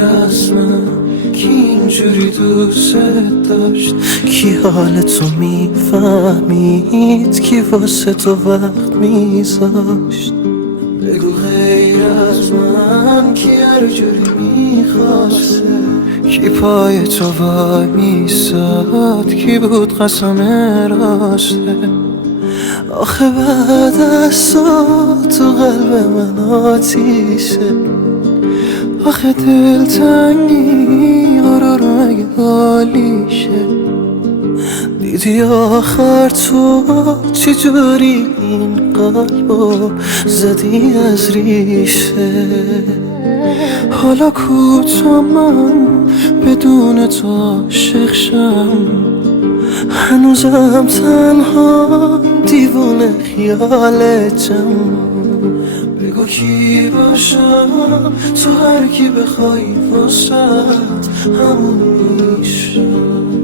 غیر از من کی اینجوری دوست داشت؟ کی حال تو میفهمید؟ کی واسه تو وقت میذاشت؟ بگو غیر از من کی هر جوری میخواسته؟ کی پای تو وای میستاد؟ کی بود قسم راسته؟ آخه بعد از تو قلب من آتیشه، آخه دلتنگی قرار مگه حالیشه؟ دیدی آخر تو چجوری این قلبو زدی از ریشه؟ حالا کوتا من بدون تو عاشق شم، هنوزم تنها دیوونه خیالتم. بگو کی باشم تو هر کی بخوای واسه همون میشم.